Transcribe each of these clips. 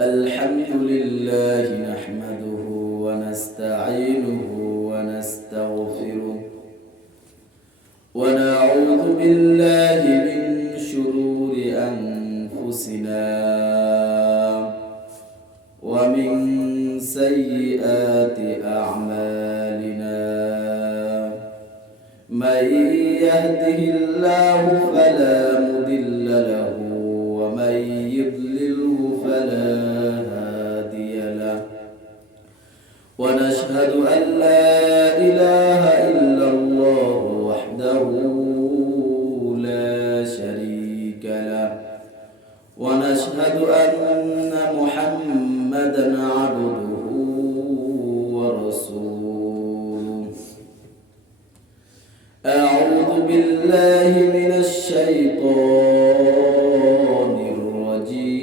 الحمد لله نحمده ونستعينه ونستغفره ونعوذ بالله من شرور أنفسنا ومن سيئات أعمالنا من يهده الله فلا مضل له ومن يضلله فلا هادي له ونشهد أن لا إله إلا الله وحده لا شريك له ونشهد أن محمدا عبده ورسوله أعوذ بالله من الشيطان الرجيم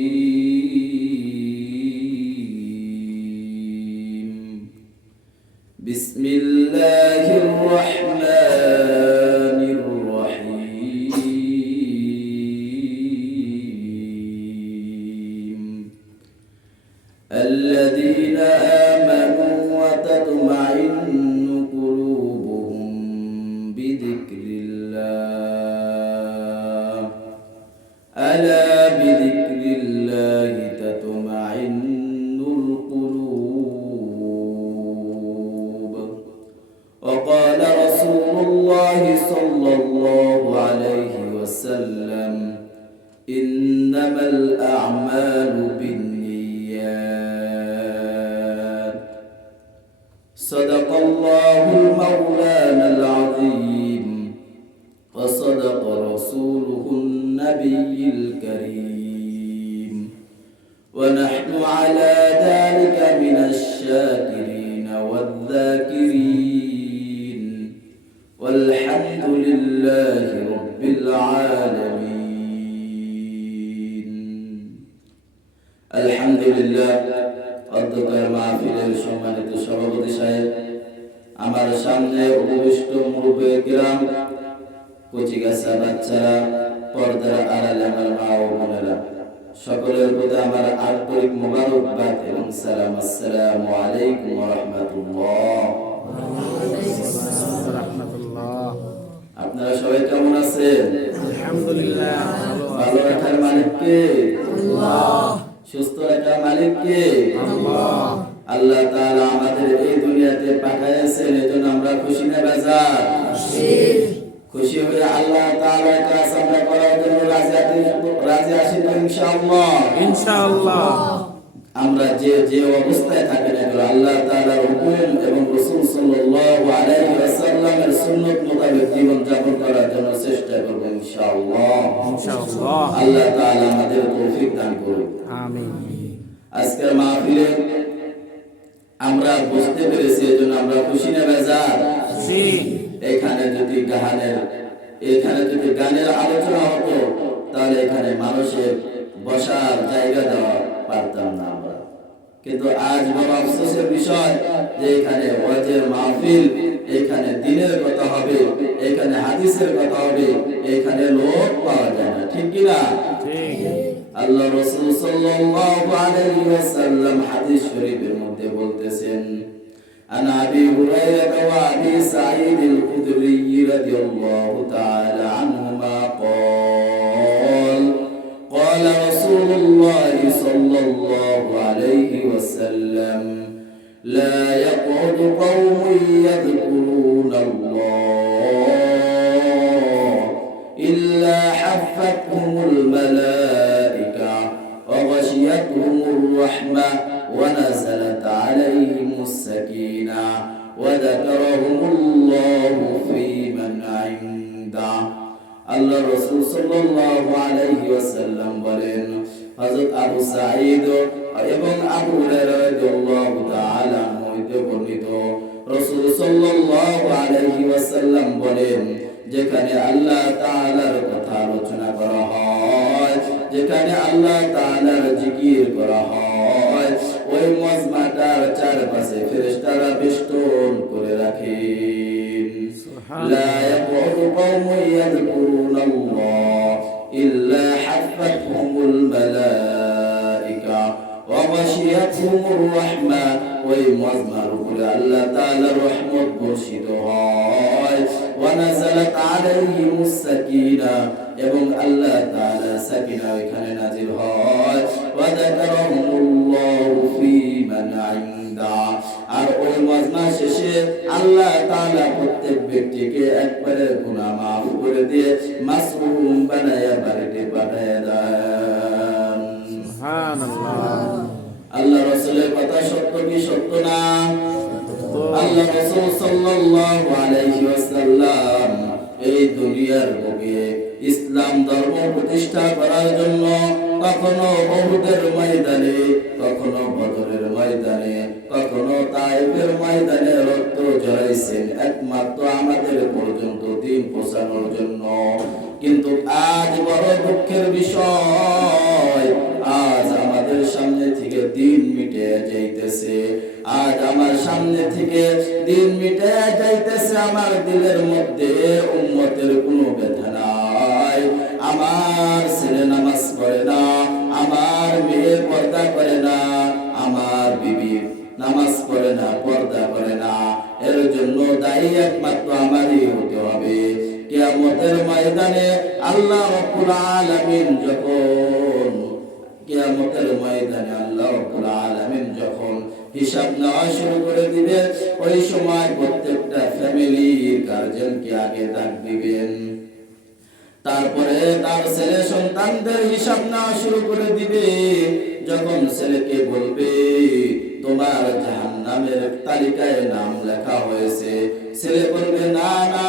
بسم الله الرحمن الرحيم الذين آمنوا وتطمئن قلوبهم بذكر الله ألا بذكر الله تطمئن القلوب وقال رسول الله صلى الله عليه وسلم إنما الأعمال بالنيات صدق الله مولانا العظيم وصدق رسوله النبي الكريم ونحن على ذلك من الشاكرين والذاكرين والحمد لله رب العالمين الحمد لله অধ্যক্ষের মাহফিলের সম্মানিত সভাপতি সাহেব, আমার সামনে উপবিষ্ট মুরব্বী কিরাম, কচিকাঁচা বাচ্চারা, পর্দার আড়ালে আমার মা ও বোনেরা, সকলের প্রতি আমার আন্তরিক মোবারকবাদ এবং সালাম। আসসালামু আলাইকুম ওয়া রাহমাতুল্লাহ। আপনারা সবাই কেমন আছেন? আলহামদুলিল্লাহ। ভালো রাখার মালিক কে? আল্লাহ। সুস্থ রাখার মালিক কে? আল্লাহ। আল্লাহ তাআলা আমাদের এই দুনিয়াতে পাঠাইছেন, এজন্য আমরা খুশি না বেজার? খুশি হয়ে আল্লাহ তাআলার কাছে আমরা করার জন্য রাজি আছি তো ইনশাআল্লাহ। ইনশাআল্লাহ। আমরা যে অবস্থায় থাকি না কেন, আল্লাহ তাআলার হুকুম এবং রাসূল সাল্লাল্লাহু আলাইহি ওয়াসাল্লামের সুন্নাত মোতাবেক জীবন যাপন করার জন্য চেষ্টা করব ইনশাআল্লাহ। ইনশাআল্লাহ। আল্লাহ তাআলা আমাদের তৌফিক দান করুন। আমিন। আজকের মাহফিলে আমরা বুঝতে পেরেছি, এজন্য আমরা খুশি না বেজার? জি। এখানে যদি গানের আলোচনা হতো তাহলে এখানে মানুষের বসার জায়গা দেওয়া পারতাম না আমরা। কিন্তু আজ বড় আফসোসের বিষয় যে এখানে ওয়াজের মাহফিল, এখানে দ্বীনের কথা হবে, এখানে হাদিসের কথা হবে, এখানে লোক পাওয়া যায় না, ঠিক কি না? ঠিক। আল্লাহ রাসূল সাল্লাল্লাহু আলাইহি ওয়াসাল্লাম হাদিস শরীফের মধ্যে বলতেছেন, عن أبي هريرة وأبي سعيد الخدري رضي الله تعالى عنهما قال قال رسول الله صلى الله عليه وسلم لا يقعد قوم يذكرون الله إلا حفتهم الملائكة وغشيتهم الرحمة ونزلت عليهم السكينة وذكرهم الله في من عنده আল্লাহ রাসূল সাল্লাল্লাহু আলাইহি ওয়াসাল্লাম বলেন, হযরত আবু সাঈদ এবং আবু হুরায়রা রাদিয়াল্লাহু তাআলা হইতে বর্ণিত, রাসূল সাল্লাল্লাহু আলাইহি ওয়াসাল্লাম বলেন, যেখানে আল্লাহ তাআলার কথা আলোচনা করা হয়, যেখানে আল্লাহ তাআলার জিকির করা হয়, ওই মজমাটার চারপাশে ফেরেশতারা বেষ্টন করে রাখেন। لا يقعد قوم يذكرون الله إلا حفتهم গাশিয়াতহুমুর রাহমা, ওই মাজমার উপরে আল্লাহ তাআলার রহমত বর্ষিত হয়। ওয়া নাযালাত আলাইহিমুস সাকিনা, এবং আল্লাহ তাআলা সাকিনা এখানে নাজিল হয়। ওয়া যাকারাহুমুল্লাহু ফি মান ইনদা, আর ওই মাজমা শেষে আল্লাহ তাআলা প্রত্যেক ব্যক্তিকে একবারে গুনাহ মাফ করে দিয়ে মাসরুম বানায়া বাড়িতে পাঠায় দেন। সুবহানাল্লাহ। আল্লাহ রাসূলের কথা সত্য কি সত্য না? আল্লাহ রাসূল সাল্লাল্লাহু আলাইহি ওয়াসাল্লাম এই দুনিয়ার বুকে ইসলাম ধর্ম প্রতিষ্ঠা করার জন্য কখনো উহুদের ময়দানে, কখনো বদরের ময়দানে, কখনো তায়েফের ময়দানে রক্ত ঝরাইছেন একমাত্র আমাদের পর্যন্ত দিন পৌঁছানোর জন্য। কিন্তু আজ বড় দুঃখের বিষয়, আজ আমাদের সামনে থেকে দিন মিটে যাইতেছে। আজ আমার সামনে থেকে দিন মিটে যাইতেছে, আমার দিলের মধ্যে উম্মতের কোনো ব্যথা নাই। আমার ছেলে নামাজ পড়ে না, আমার মেয়ে পর্দা করে না, আমার বিবি নামাজ পড়ে না, পর্দা করে না। এর জন্য দায়ী একমাত্র আমারই হতে হবে। কিয়ামতের ময়দানে আল্লাহ রাব্বুল আলামিন যখন, কিয়ামতের ময়দানে আল্লাহ রাব্বুল আলামিন যখন হিসাব নেওয়া শুরু করে দিবে, ওই সময় প্রত্যেকটা ফ্যামিলির গার্জিয়ানকে আগে ডাক দিবেন। তারপরে তার ছেলে সন্তানদের হিসাব নেওয়া শুরু করে দিবে। যখন ছেলেকে বলবে তোমার জাহান্নামের তালিকায় নাম লেখা হয়েছে, ছেলে বলবে না না,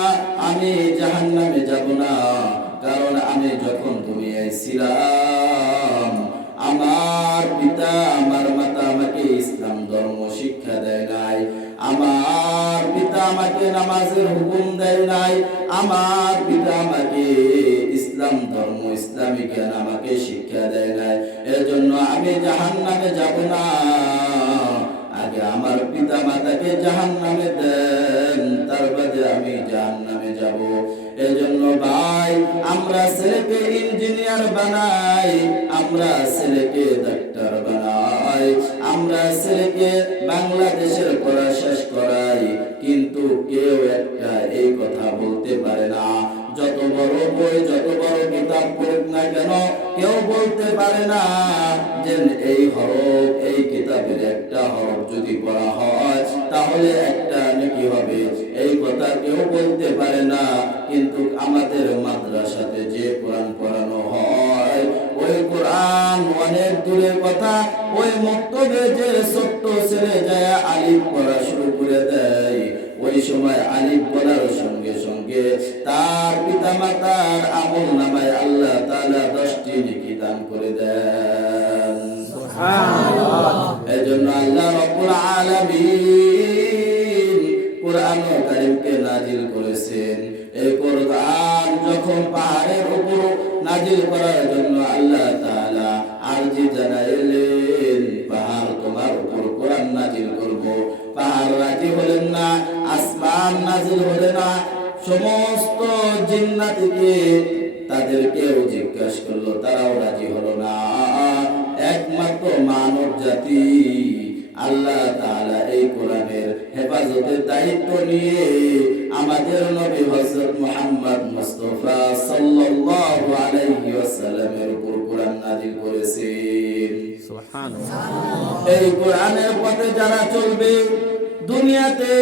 আমি জাহান্নামে যাব না, কারণ আমি যখন দুনিয়ায় ছিলাম আমার পিতা আমার মাতা আমাকে ইসলাম ধর্ম শিক্ষা দেয় নাই, আমার পিতা আমাকে নামাজের হুকুম দেয় নাই, আমার পিতা আমাকে ইসলাম ধর্ম ইসলামী জ্ঞান আমাকে শিক্ষা দেয় নাই। এর জন্য আমি জাহান্নামে যাব না, আগে আমার পিতা মাতাকে জাহান্নামে দেন, তার বাদে আমি জাহান্নামে যাব। এজন্য ভাই, আমরা ছেলেকে ইঞ্জিনিয়ার বানাই, আমরা ছেলেকে ডাক্তার বানাই, আমরা ছেলেকে বাংলাদেশের পড়া শেষ করাই, কিন্তু কেউ একটা এই কথা বলতে পারে না, যত বড় বই যত বড় কিতাব পড়ুক না কেন, কেউ বলতে পারে না যে এই হরফ, এই কিতাবের একটা হরফ যদি পড়া হয় তাহলে একটা নেকি হবে, এই কথা কেউ বলতে পারে না। কিন্তু আমাদের মাদ্রাসাতে যে কোরআন পড়ানো হয়, ওই কোরআন অনেক দূরের কথা। ওই মক্তবে যে ছোট্ট ছেলে যায় আলিফ পড়া শুরু করে দেয়, ওই সময় আলিফ পড়ার সঙ্গে সঙ্গে তার পিতা মাতার আমল নামায় আল্লাহ তাআলা 10টি নেকি দান করে দেন। সুবহানাল্লাহ। এজন্য আল্লাহ রাব্বুল আলামিন কোরআনুল কারীমকে নাজিল করেছেন। এই কোরআন যখন পাহাড়ের উপর নাজিল করার জন্য আল্লাহ তাআলা আরজি জানাইলেন, পাহাড় তোমার উপর কোরআন নাজিল করব। পাহাড় রাজি হলেন না, আসমান নাজিল হলো না। সমস্ত জিন্নাতকে তাদেরকেও জিজ্ঞাসা করলো, তারাও রাজি হলো না। একমাত্র মানব জাতি আল্লাহ তাআলা এই কোরআনের হেফাজতের দায়িত্ব নিয়ে আমাদের নবী হযরত মুহাম্মদ মুস্তাফা সাল্লাল্লাহু আলাইহি ওয়াসাল্লামের উপর কোরআন নাযিল করেছেন। সুবহানাল্লাহ। এই কোরআনের পথে যারা চলবে, দুনিয়াতে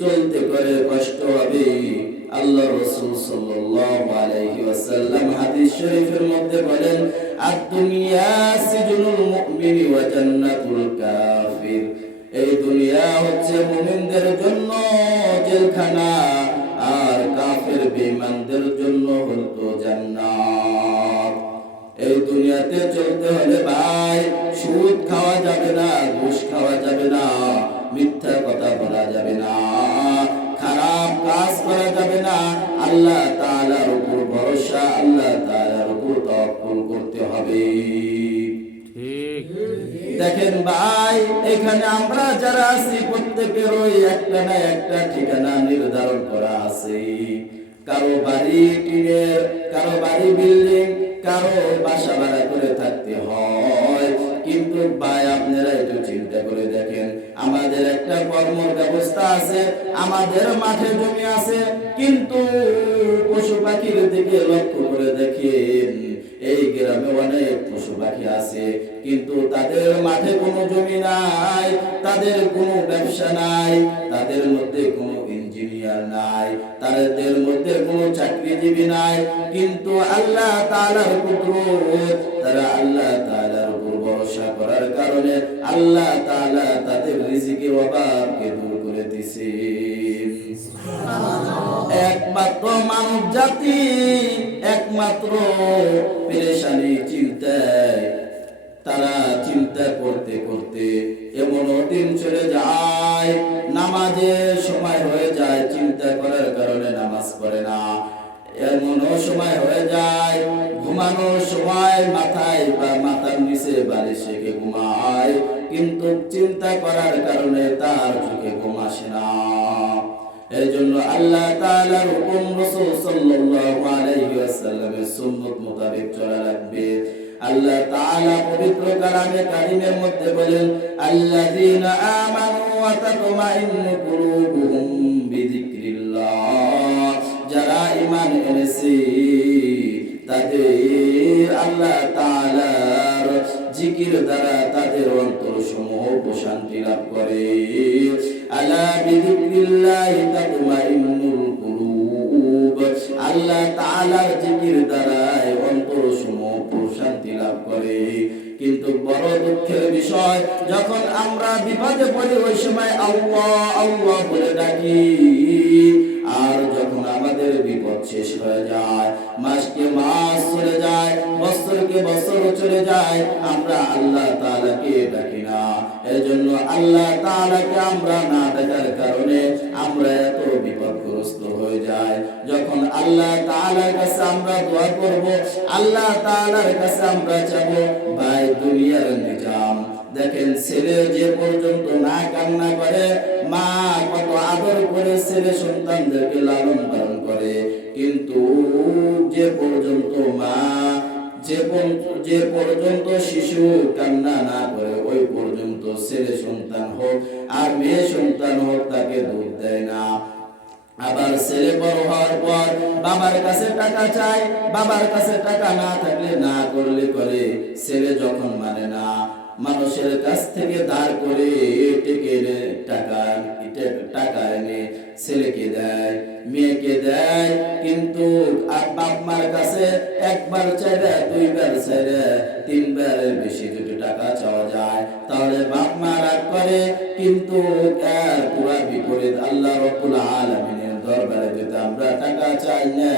চলতে করে কষ্ট হবে। আল্লাহ রাসূল সাল্লাল্লাহু আলাইহি ওয়াসাল্লাম হাদিস শরীফের মধ্যে বলেন, আদ-দুনিয়া সিজনুল মুমিনি ওয়া জান্নাতুল কাফির। এই দুনিয়া হচ্ছে মুমিনদের জন্য জেলখানা, আর কাফের বেঈমানদের জন্য হলো জান্নাত। এই দুনিয়াতে চলতে হলে ভাই, সুদ খাওয়া যাবে না, ঘুষ খাওয়া যাবে না, মিথ্যা কথা বলা যাবে না, খারাপ কাজ করা যাবে না, আল্লাহ তাআলার উপর ভরসা, আল্লাহ তাআলার উপর তাওয়াক্কুল করতে হবে। ঠিক। দেখেন ভাই, এখানে আমরা যারা আছি প্রত্যেকের ওই একটা না একটা ঠিকানা নির্ধারণ করা আছে। কারো বাড়ি টিনের, কারো বাড়ি বিল্ডিং, কারো বাসা ভাড়া করে থাকতে হয়। কিন্তু কর্মের ব্যবস্থা আছে, আমাদের মাঠে জমি আছে, কিন্তু পশু পাখির দিকে লক্ষ্য করে দেখেন এই গ্রামে অনেক পশু পাখি আছে, কিন্তু তাদের মাঠে কোনো জমি নাই, তাদের কোনো ব্যবসা নাই, তাদের মধ্যে কোনো ইঞ্জিনিয়ার নাই, তাদের মধ্যে কোনো চাকরিজীবী নাই, কিন্তু আল্লাহ তাআলার কুদরত, তারা আল্লাহ তাআলার উপর ভরসা করার কারণে আল্লাহ তাআলা তাদের রিজিকের অভাবকে দূর করে দিয়েছে। একমাত্র মানব জাতি একমাত্র পেরেশানি চিন্তায়, তারা চিন্তা করতে করতে এমন দিন চলে যায়, নামাজের সময় হয়ে যায়, চিন্তা করার কারণে নামাজ পড়ে না, এমনও সময় হয়ে যায় ঘুমানোর সময় মাথায় বা মাথার নিচে বালিশে ঘুমায়, কিন্তু চিন্তা করার কারণে তার চোখে ঘুম আসে না। এর জন্য আল্লাহ তাআলার হুকুম, রাসূল সাল্লাল্লাহু আলাইহি ওয়াসাল্লামের সুন্নাত মোতাবেক চলা লাগবে। আল্লাহ তাআলা পবিত্র কালামে কারীমের মধ্যে বলেন, আল্লাযীনা আমানু ওয়া তাতমাইন্নু কুলুবুহুম বিযিকরিল্লাহ, যারা ঈমান এনেছে তাদের আল্লাহ তাআলার জিকির দ্বারা তাদের অন্তরসমূহ প্রশান্তি লাভ করে। আলা বিযিকরিল্লাহি তাতমাইন্নুল কুলুব, আল্লাহ তাআলার জিকির দ্বারা অন্তরসমূহ প্রশান্তি লাভ করে। কিন্তু বড় দুঃখের বিষয়, যখন আমরা বিপদে পড়ি ওই সময় আল্লাহ আল্লাহ বলে ডাকি, আর যখন আমাদের বিপদ শেষ হয়ে যায়, মাসকে মাস চলে যায়, বছরকে বছর চলে যায়, আমরা আল্লাহ তাআলাকে ডাকি না। এজন্য আল্লাহ তাআলাকে আমরা না ডাকার কারণে আমরা এত বিপদগ্রস্ত হয়ে যাই। যখন আল্লাহ তাআলার কাছে আমরা দোয়া করব, আল্লাহ তাআলার কাছে আমরা চাবো, ভাই দুনিয়ার নিজাম দেখেন, ছেলে যে পর্যন্ত না কান্না করে, মা কত আদর করে ছেলে সন্তানদেরকে লালন পালন করে, কিন্তু যে পর্যন্ত মা যে পর্যন্ত শিশু কান্না না করে, ওই পর্যন্ত ছেলে সন্তান হোক আর মেয়ে সন্তান হোক তাকে দুধ দেয় না। আবার ছেলে বড় হওয়ার পর বাবার কাছে টাকা চায়, বাবার কাছে টাকা না থাকলে না করলে করে, ছেলে যখন মানে না, মানুষের কাছ থেকে ধার করে টাকা এনে ছেলেকে দেয়, মেয়েকে দেয়, কিন্তু আর বাপ মার কাছে একবার চাইলে, দুইবার চাইলে, তিনবারের বেশি যদি টাকা চাওয়া যায় তাহলে বাপ মা রাগ করে। কিন্তু এর পুরা বিপরীত, আল্লাহ রাব্বুল আলামিনের দরবারে যদি আমরা টাকা চাই না,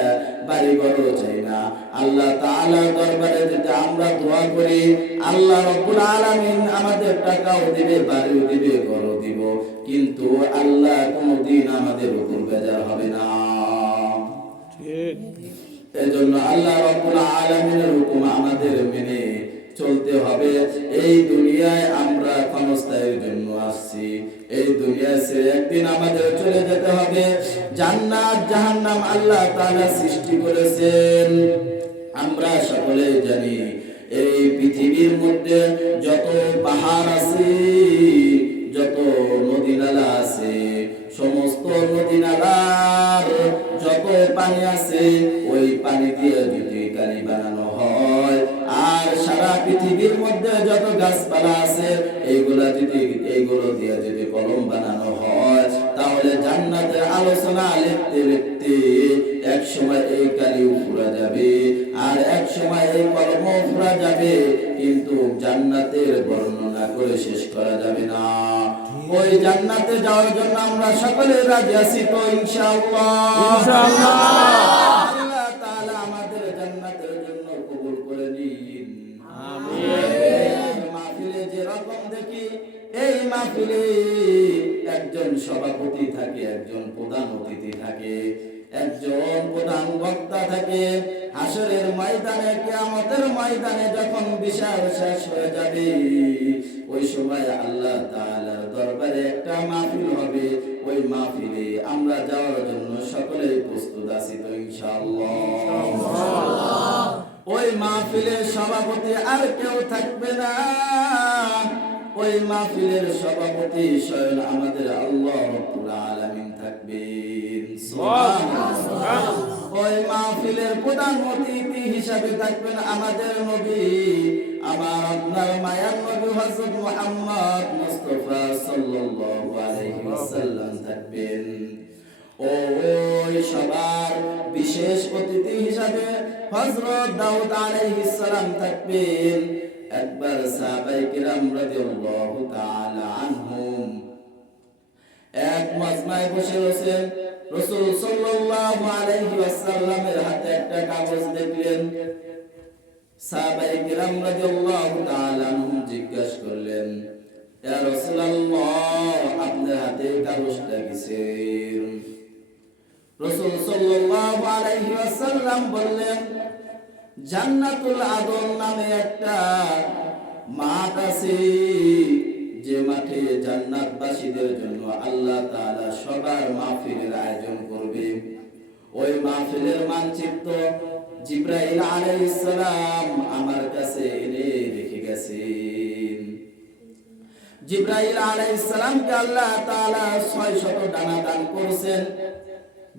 বাড়ি ঘর চাই না, আল্লাহ তাআলার দরবারে যদি আমরা দোয়া করি, আল্লাহ রাব্বুল আলামিন আমাদের টাকাও দিবে, বাড়িও দিবে, ঘরও দিব, কিন্তু আল্লাহ কোনদিন আমাদের উপর বেজার হবে না। ঠিক। এজন্য আল্লাহ রাব্বুল আলামিনের হুকুম আমাদের মেনে চলতে হবে। এই দুনিয়ায় আমরা ক্ষণস্থায়ীর জন্য আসছি, এই দুনিয়া ছেড়ে একদিন আমাদের চলে যেতে হবে। জান্নাত জাহান্নাম আল্লাহ তাআলা সৃষ্টি করেছেন, আমরা সকলেই জানি। এই পৃথিবীর মধ্যে যত পাহাড় আছে, যত নদী নালা আছে, সমস্ত নদী নালার যত পানি আছে, ওই পানি দিয়ে যদি কালি বানানো হয়, আর সারা পৃথিবীর মধ্যে যত গাছপালা আছে এইগুলো দিয়ে যদি কলম বানানো হয়, তাহলে জান্নাতের আলোচনা লিখতে লিখতে এক সময় এই কালি ফুরা যাবে, আর এক সময় এই কলম ফুরা যাবে, কিন্তু জান্নাতের বর্ণনা করে শেষ করা যাবে না। ওই জান্নাতে যাওয়ার জন্য আমরা সকলে রাজি আছি তো ইনশাআল্লাহ? ইনশাআল্লাহ। আল্লাহ তাআলা আমাদের জান্নাতের জন্য কবুল করে নিন। আমিন। মাহফিলে যে রকম দেখি, এই মাহফিলে একজন সভাপতি থাকে, একজন প্রধান অতিথি থাকে, একজন প্রধান বক্তা থাকে। হাসরের ময়দানে, কিয়ামতের ময়দানে যখন বিচার শেষ হয়ে যাবে, ওই সময় আল্লাহ তাআলার দরবারে একটা মাহফিল হবে। ওই মাহফিলে আমরা যাওয়ার জন্য সকলেই প্রস্তুত আছি তো ইনশাআল্লাহ? ওই মাহফিলের সভাপতি আর কেউ থাকবে না, ওই মাহফিলের সভাপতি স্বয়ং আমাদের আল্লাহ রাব্বুল আলামিন থাকবেন। সুবহানাল্লাহ। ওই মাহফিলের প্রধান অতিথি হিসাবে থাকবেন আমাদের নবী, আমার আপনার মায়ার নবী হযরত মুহাম্মদ মুস্তাফা সাল্লাল্লাহু আলাইহি ওয়াসাল্লাম থাকবেন। ওই সবার বিশেষ অতিথি হিসাবে হযরত দাউদ আলাইহিস সালাম থাকবেন। একবার সাহাবায়ে কিরাম রাদিয়াল্লাহু তাআলা আনহুম এক মাজমায় বসে আছেন। রাসূল সাল্লাল্লাহু আলাইহি ওয়াসাল্লামের হাতে একটা কাগজ দেখলেন। সাহাবায়ে কিরাম রাদিয়াল্লাহু তাআলা আনহুম জিজ্ঞাসা করলেন, ইয়া রাসূলুল্লাহ, আপনার হাতে কাগজটা কিসের? রাসূল সাল্লাল্লাহু আলাইহি ওয়াসাল্লাম বললেন, জান্নাতুল আদন নামে একটা মাঠ আছে, যে মাঠে জান্নাতবাসীদের জন্য আল্লাহ তাআলা সবার মাহফিলের আয়োজন করবে। ওই মাহফিলের মানচিত্র জিবরাইল আলাইহিস সালাম আমার কাছে এনে রেখে গেছেন। জিবরাইল আলাইহিস সালামকে আল্লাহ তাআলা 600 ডানা দান করেছেন।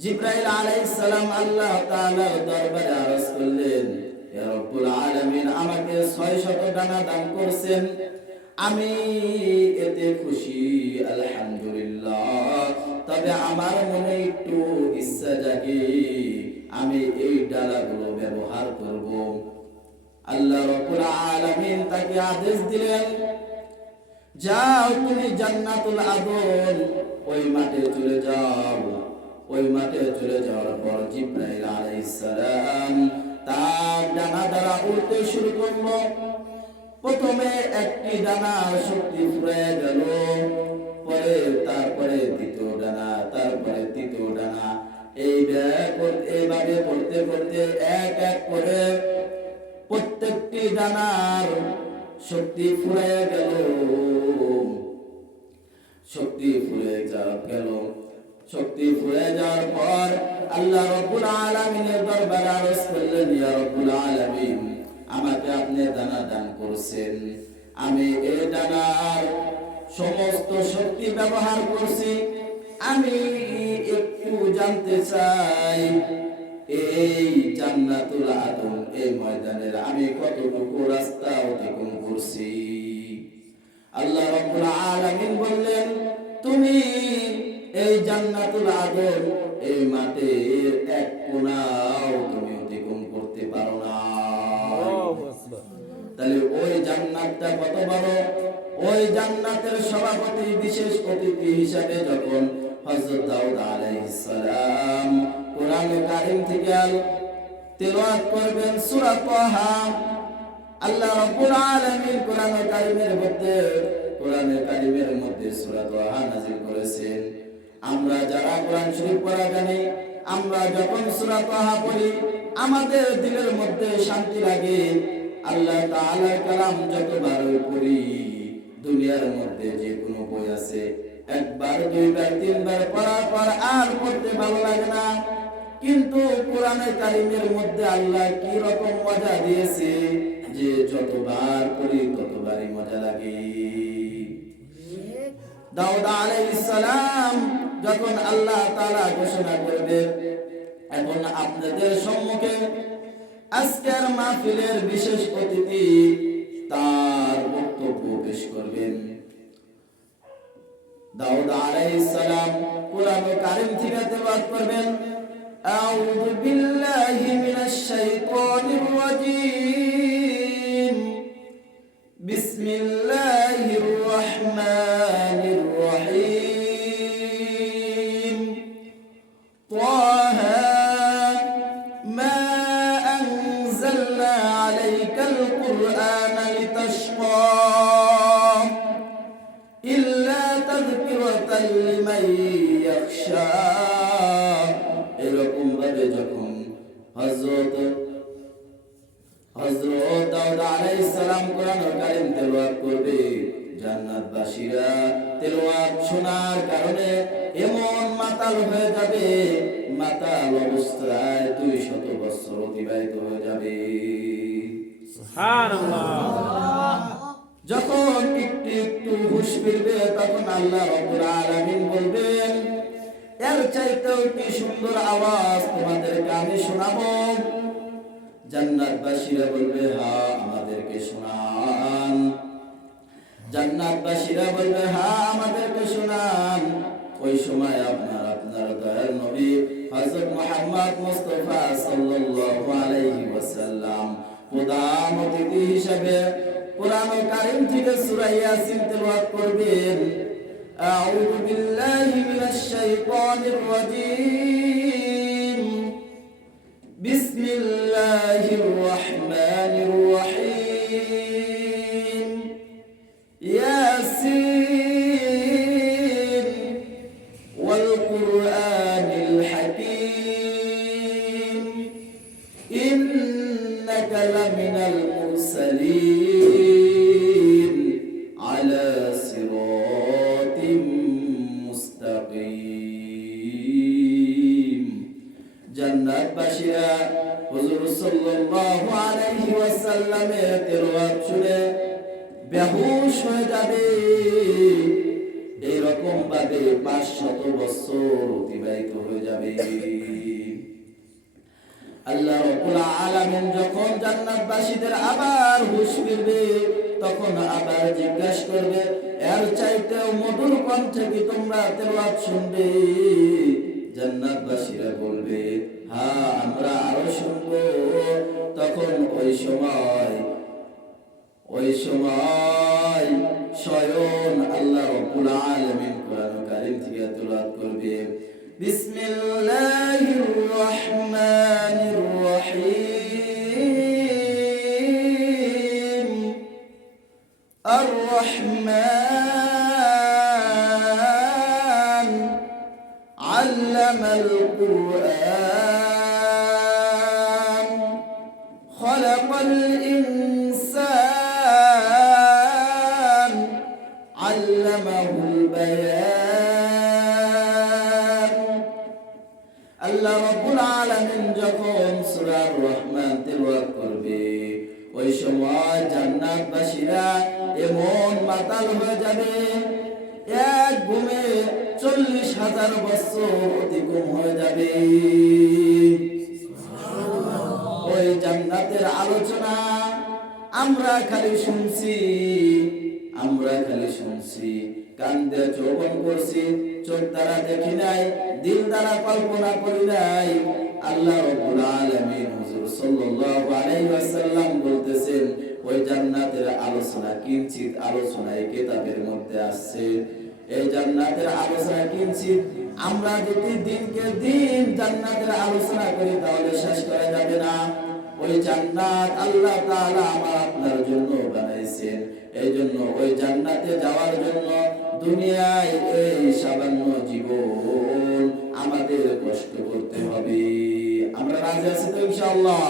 জিবরাইল আলাইহিস সালাম আল্লাহ তাআলার দরবারে আরজ করলেন, ইয়া রাব্বুল আলামিন, আমাকে 600 ডানা দান করেছেন, আমি এতে খুশি, আলহামদুলিল্লাহ। তবে আমার মনে একটু ইচ্ছা জাগে, আমি এই ডানাগুলো ব্যবহার করব। আল্লাহ রাব্বুল আলামিন তাকে আদেশ দিলেন, যাও তুমি জান্নাতুল আদন ওই মাঠে চলে যাও। ওই মাঠে চলে যাওয়ার পর জিবরাইল আলাইহিস সালাম তার ডানা দ্বারা উড়তে শুরু করলো। প্রথমে একটি ডানা শক্তি ফুরিয়ে গেল, পরে তারপরে দ্বিতীয় ডানা, তারপরে তৃতীয় ডানা, এইভাবে করতে করতে এক এক করে প্রত্যেকটি ডানার শক্তি ফুরিয়ে গেল। শক্তি ফুরিয়ে গেল। শক্তি ফুরিয়ে যাওয়ার পর আল্লাহ রাব্বুল আলামিনের দরবারে আরজ করলেন, ইয়া রাব্বুল আলামিন, আমাকে আপনি দানা দান করেছেন, আমি এই দানার সমস্ত শক্তি ব্যবহার করছি। আমি একটু জানতে চাই, এই জান্নাতুল আদন এই ময়দানের আমি কতটুকু রাস্তা অতিক্রম করছি? আল্লাহ রাব্বুল আলামিন বললেন, তুমি এই জান্নাতুল আদন এই মাঠের এক কোণাও তুমি অতিক্রম করতে পারো না। তাহলে ওই জান্নাতটা কত বড়! ওই জান্নাতের সভাপতি বিশেষ অতিথি হিসাবে যখন হযরত দাউদ আলাইহিস সালাম কোরআনে কারীম থেকে তেলাওয়াত করবেন সূরা তাহা, আল্লাহ রাব্বুল আলামিন কোরআনে কারীমের মধ্যে সূরা তাহা নাযিল করেছেন। আমরা যারা কোরআন শরীফ পড়া জানি, আমরা যখন সূরা তাহা পড়ি আমাদের দিলের মধ্যে শান্তি লাগে। আল্লাহ তাআলার কালাম যতবার পড়ি, দুনিয়ার মধ্যে যে কোনো বই আছে একবার, দুইবার, তিনবার পড়ার পর আর পড়তে ভালো লাগে না। কিন্তু কোরআনে কারীমের মধ্যে আল্লাহ কি রকম মজা দিয়েছে যে যতবার পড়ি ততবারই মজা লাগে। দাউদ আলাইহিস সালাম যখন আল্লাহ তাআলা ঘোষণা করবে, এখন আপনাদের সম্মুখে আজকের মাহফিলের বিশেষ অতিথি তার বক্তব্য পেশ করবেন। দাউদ আলাইহিস সালাম কোরআন কারীম থেকে তেলাওয়াত করবেন, আউযু বিল্লাহি মিনাশ শাইতানির রাজীম, বিসমিল্লাহির রহমানির রহিম, তাহা মা আনজালনা আলাইকাল কুরআনা লিতাশকা ইল্লা তাযকিরাতাল লিমান ইয়াখশা। এরকম ভাবে যখন হযরত দাউদ আলাইহিস সালাম কোরআন কারীম তেলাওয়াত করবে, জান্নাতবাসীরা তেলাওয়াত শোনার কারণে এমন মাতাল হয়ে যাবে, মাতাল অবস্থায় 200 বছর অতিবাহিত হয়ে যাবে। সুবহানাল্লাহ। যখন একটু একটু ফিরবে তখন আল্লাহ রাব্বুল আলামিন বলবেন এর চাইতেও কি সুন্দর আওয়াজ তোমাদেরকে আমি শোনাবো। জান্নাতবাসীরা বলবে হ্যাঁ আমাদেরকে শোনান। জান্নাতবাসীরা বলবে হ্যাঁ আমাদেরকে শোনান। ওই সময় আপনার দয়ার নবী হযরত মুহাম্মদ মুস্তাফা সাল্লাল্লাহু আলাইহি ওয়াসাল্লাম প্রধান অতিথি হিসেবে কোরআন কারীম থেকে সূরা ইয়াসিন তেলাওয়াত করবেন। আউযু বিল্লাহি মিনাশ শাইতানির রাজীম। বিসমিল্লাহির রাহমানির রাহিম। ইয়াসিন ওয়াল কুরআনিল হাকীম ইন্নাকা লামিনাল মুরসালিন আলা সিরাতিম মুস্তাকিম। জান্নাতবাসীরা হুজুর সাল্লাল্লাহু আলাইহি ওয়াসাল্লামের তেলাওয়াত শুনে বেহুশ হয়ে যাবে। এইরকম ভাবে 500 বছর অতিবাহিত হয়ে যাবে। আল্লাহ রাব্বুল আলামিন যখন জান্নাতবাসীদের আবার হুঁশ ফিরবে তখন আবার জিজ্ঞাসা করবে এর চাইতেও মধুর কণ্ঠে কি তোমরা তেলাওয়াত শুনবে? জান্নাতবাসীরা বলবে হ্যাঁ আমরা আরো শুনবো। তখন ওই সময় স্বয়ং আল্লাহ রাব্বুল আলামিন কোরআন কারীম থেকে তেলাওয়াত করবে। বিসমিল্লাহির রাহমানির রাহিম। আর রহমান আল্লামাল কুরআন খলাকাল ইনসান আল্লামাহুল বায়ান। আল্লাহ রাব্বুল আলামিন যখন সূরা রহমান তেলাওয়াত করবে ওই সময় জান্নাতবাসীরা এমন মাতাল হয়ে যাবে এক ঘুমে 40,000 বছর অতিক্রম হয়ে যাবে। ওই জান্নাতের আলোচনা আমরা খালি শুনছি, কান দিয়ে শ্রবণ করছি, চোখ দ্বারা দেখি নাই, দিল দ্বারা কল্পনা করি নাই। আল্লাহ রাব্বুল আলামিন হুজুর সাল্লাল্লাহু আলাইহি ওয়াসাল্লাম বলতেছেন ওই জান্নাতের আলোচনা কিঞ্চিত আলোচনা এই কিতাবের মধ্যে আছে। এই জান্নাতের আলোচনা কিঞ্চিত আমরা যদি দিনকে দিন জান্নাতের আলোচনা করি তাহলে শেষ করা যাবে না। ওই জান্নাত আল্লাহ তাআলা আমার আপনার জন্য বানাইছেন। এই জন্য ওই জান্নাতে যাওয়ার জন্য দুনিয়ায় এই সামান্য জীবন আমাদের কষ্ট করতে হবে। আমরা রাজি আছি তো ইনশাআল্লাহ?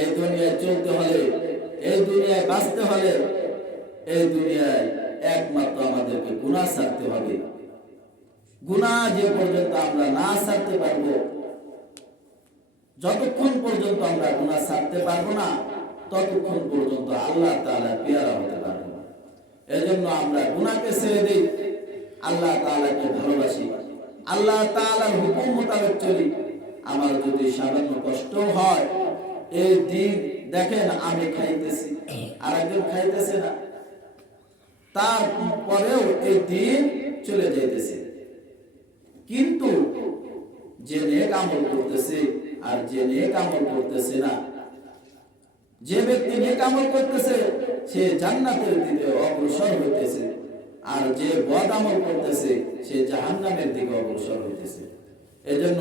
এই দুনিয়ায় চলতে হলে, এই দুনিয়ায় বাঁচতে হলে, এই দুনিয়ায় একমাত্র আমাদেরকে গুনাহ ছাড়তে হবে। গুনাহ যে পর্যন্ত আমরা না ছাড়তে পারবো, যতক্ষণ পর্যন্ত আমরা গুনাহ ছাড়তে পারবো না ততক্ষণ পর্যন্ত আল্লাহ তাআলা পেয়ারা হতে পারবো না। এজন্য আমরা গুনাহকে ছেড়ে দিই, আল্লাহ তাআলাকে ভালোবাসি, আল্লাহ তাআলার হুকুম মোতাবেক চলি। আমার যদি সামান্য কষ্ট হয়, এই দিন দেখেন আমি খাইতেছি আর একজন খাইতেছে না, তারপরেও এই দিন চলে যাইতেছে। কিন্তু যে নেক আমল করতেছে আর যে নেক আমল করতেছে না, যে ব্যক্তি নেক আমল করতেছে সে জান্নাতের দিকে অগ্রসর হইতেছে, আর যে বদ আমল করতেছে সে জাহান্নামের দিকে অগ্রসর হইতেছে। এজন্য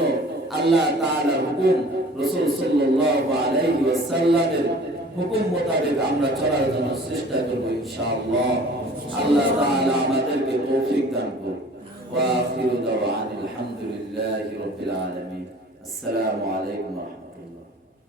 আল্লাহ তাআলার হুকুম, রাসূল সাল্লাল্লাহু আলাইহি ওয়াসাল্লামের হুকুম মোতাবেক আমরা চলার জন্য চেষ্টা করব ইনশাআল্লাহ। আল্লাহ তাআলা আমাদেরকে তৌফিক দান করুন। ওয়া আখিরু দাওয়ানা আলহামদুলিল্লাহি রাব্বিল আলামিন। আসসালামু আলাইকুম।